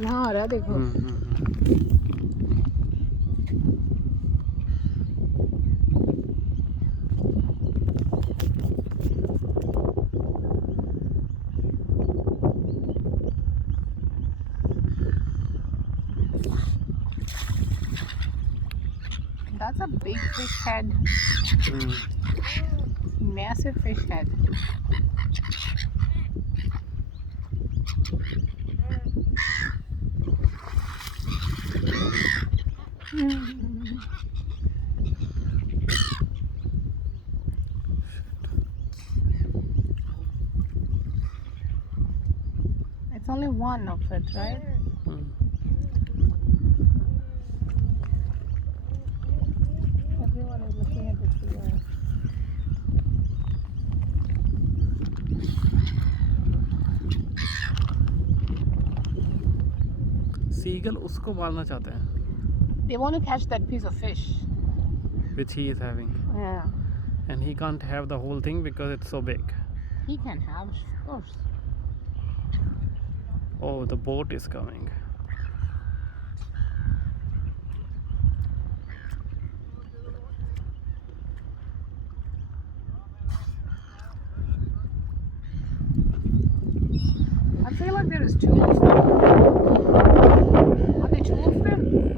यहाँ आ रहा है देखो। That's a big fish head. Massive fish head. It's only one of it, right? Everyone is looking at the seal. Seagull उसको मारना चाहते हैं. They want to catch that piece of fish. Which he is having. Yeah. And he can't have the whole thing because it's so big. He can have, of course. Oh, the boat is coming. I feel like there is two of them. Are there two of them?